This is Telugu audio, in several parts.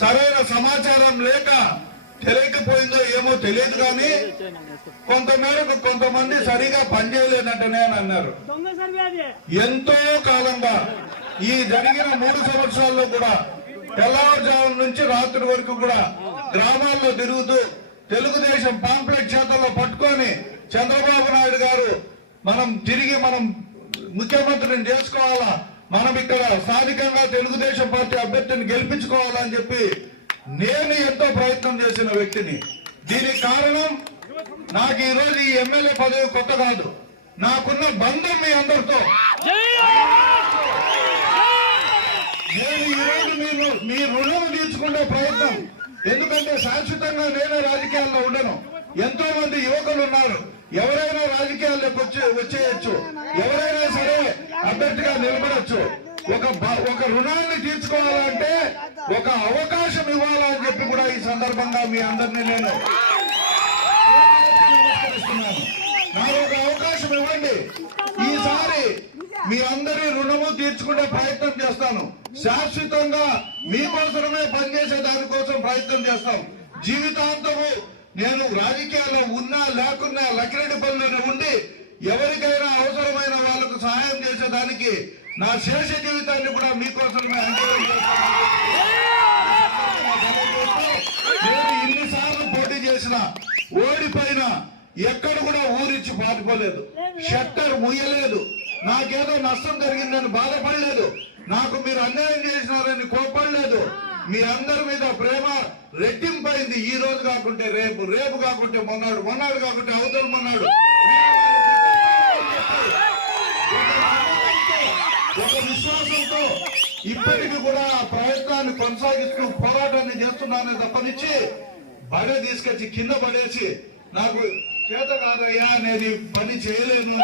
సరైన సమాచారం లేక తెలియకపోయిందో ఏమో తెలియదు కానీ కొంత మేరకు కొంతమంది సరిగా పనిచేయలేనట్టనే అని అన్నారు. ఎంతో కాలంగా ఈ జరిగిన మూడు సంవత్సరాల్లో కూడా తెల్లవారుజాము నుంచి రాత్రి వరకు కూడా గ్రామాల్లో తిరుగుతూ తెలుగుదేశం పాంప్లెట్ చేతుల్లో పట్టుకొని చంద్రబాబు నాయుడు గారు మనం తిరిగి మనం ముఖ్యమంత్రిని చేసుకోవాలా? మనం ఇక్కడ స్థానికంగా తెలుగుదేశం పార్టీ అభ్యర్థిని గెలిపించుకోవాలని చెప్పి నేను ఎంతో ప్రయత్నం చేసిన వ్యక్తిని. దీనికి కారణం నాకు ఈ రోజు ఈ ఎమ్మెల్యే పదవి కొత్త కాదు. నాకున్న బంధం మీ అందరితో. నేను ఈరోజు రోజు మీరు మీ రుణం తీర్చుకునే ప్రయత్నం. ఎందుకంటే శాశ్వతంగా నేనే రాజకీయాల్లో ఉండను. ఎంతో మంది యువకులు ఉన్నారు. ఎవరైనా రాజకీయాల్లోకి వచ్చి వచ్చేయచ్చు. ఎవరైనా సరే అభ్యర్థిగా నిలబడచ్చు. ఒక ఒక రుణాన్ని తీర్చుకోవాలంటే ఒక అవకాశం ఇవ్వాలని చెప్పి కూడా ఈ సందర్భంగా మీ అందరినీ నేను నాకు ఒక అవకాశం ఇవ్వండి. ఈసారి మీరందరి రుణము తీర్చుకునే ప్రయత్నం చేస్తాను. శాశ్వతంగా మీకోసమే పనిచేసే దానికోసం ప్రయత్నం చేస్తాం. జీవితాంతము నేను రాజకీయాల్లో ఉన్నా లేకున్నా లక్కిరెడ్డిపల్లిలోనే ఉండి ఎవరికైనా అవసరమైన వాళ్ళకు సహాయం చేసేదానికి నా శేష జీవితాన్ని కూడా మీకోసమే అంకితం చేస్తాను నేను ఇన్నిసార్లు పోటీ చేసిన ఓడిపోయిన ఎక్కడ కూడా ఊరిచ్చి పారిపోలేదు. షట్టర్ ముయ్యలేదు. నాకేదో నష్టం జరిగిందని బాధపడలేదు. నాకు మీరు అన్యాయం చేసినారని కోపడలేదు మీ అందరి మీద ప్రేమ రెట్టింపైంది. ఈ రోజు కాకుంటే రేపు రేపు కాకుంటే మొన్నాడు మొన్నాడు కాకుంటే అవతల మొన్నాడు. ఒక విశ్వాసంతో ఇప్పటికీ కూడా ఆ ప్రయత్నాన్ని కొనసాగిస్తూ పోరాటాన్ని చేస్తున్నానే తప్పనిచ్చి బడ తీసుకొచ్చి కింద పడేసి నాకు చేత కాదయ్యా నేను ఈ పని చేయలేను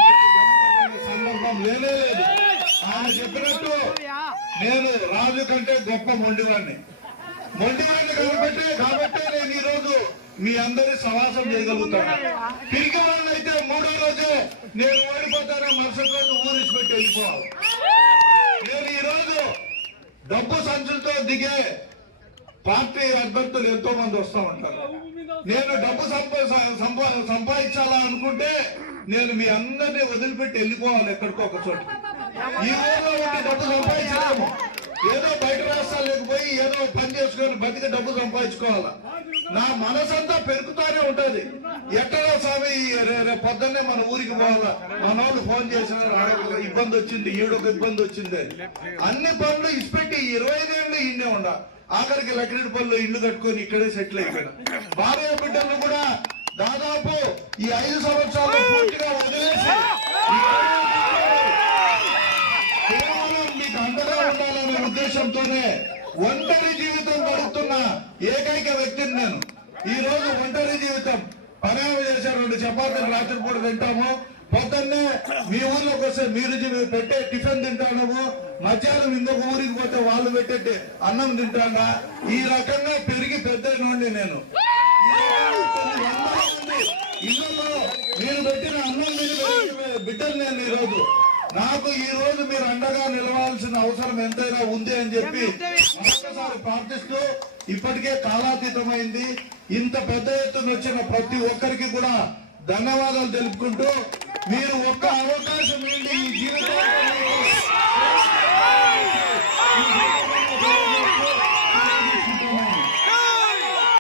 సందర్భం లేనే లేదు. ఆయన చెప్పినట్టు నేను రాజు కంటే గొప్ప మొండివాడిని. మొండివాడిని కాబట్టి కాబట్టి నేను ఈ రోజు మీ అందరి సమాసం చేయగలుగుతాను. తిరిగి అయితే మూడో రోజే నేను ఓడిపోతానే మరుసటి రోజు ఊరిసి పెట్టి వెళ్ళిపోవాలి. నేను ఈ రోజు డబ్బు సంచులతో దిగే పార్టీ అభ్యర్థులు ఎంతో మంది వస్తా ఉంటారు. నేను డబ్బు సంపా సంపా సంపాదించాలా అనుకుంటే నేను మీ అందరినీ వదిలిపెట్టి వెళ్ళిపోవాలి ఎక్కడికో ఒక చోట ఈ ఊర్లో డబ్బు సంపాదించలేము. ఏదో బయట రాష్ట్రాలకు పోయి ఏదో పని చేసుకొని బతికి డబ్బు సంపాదించుకోవాలా? నా మనసంతా పెరుగుతూనే ఉంటది. ఎక్కడో స్వామి రే- పొద్దున్నే మన ఊరికి పోవాలా? మన వాళ్ళు ఫోన్ చేసిన ఆడొక ఇబ్బంది వచ్చింది ఈడొక ఇబ్బంది వచ్చింది. అన్ని పనులు ఇచ్చిపెట్టి ఇరవై ఐదేళ్ళు ఇన్నే ఉండ. ఆఖరికి లక్కిరెడ్డి పనులు ఇల్లు కట్టుకొని ఇక్కడే సెటిల్ అయిపోయినా. భార్య బిడ్డలు కూడా దాదాపు ఈ ఐదు సంవత్సరాలు పూర్తిగా వదిలేసి జీవితంతోనే ఒంటరి జీవితం గడుపుతున్న ఏకైక వ్యక్తిని నేను ఈ రోజు ఒంటరి జీవితం పనేమ చేశారు రెండు చపాతీలు రాత్రిపూట తింటాము పొద్దున్నే మీ ఊర్లోకి వస్తే మీరు పెట్టే టిఫిన్ తింటాము మధ్యాహ్నం ఇంకొక ఊరికి పోతే వాళ్ళు పెట్టే అన్నం తింటాడా ఈ రకంగా పెరిగి పెద్ద నేను ఇళ్ళలో మీరు పెట్టిన అన్నం మీద బిడ్డలు నేను ఈ రోజు నాకు ఈ రోజు మీరు అండగా నిలవాల్సిన అవసరం ఎంతైనా ఉంది అని చెప్పి మరొకసారి ప్రార్థిస్తూ ఇప్పటికే కాలాతీతమైంది. ఇంత పెద్ద ఎత్తున వచ్చిన ప్రతి ఒక్కరికి కూడా ధన్యవాదాలు తెలుపుకుంటూ మీరు ఒక్క అవకాశం ఈ జీవితంలో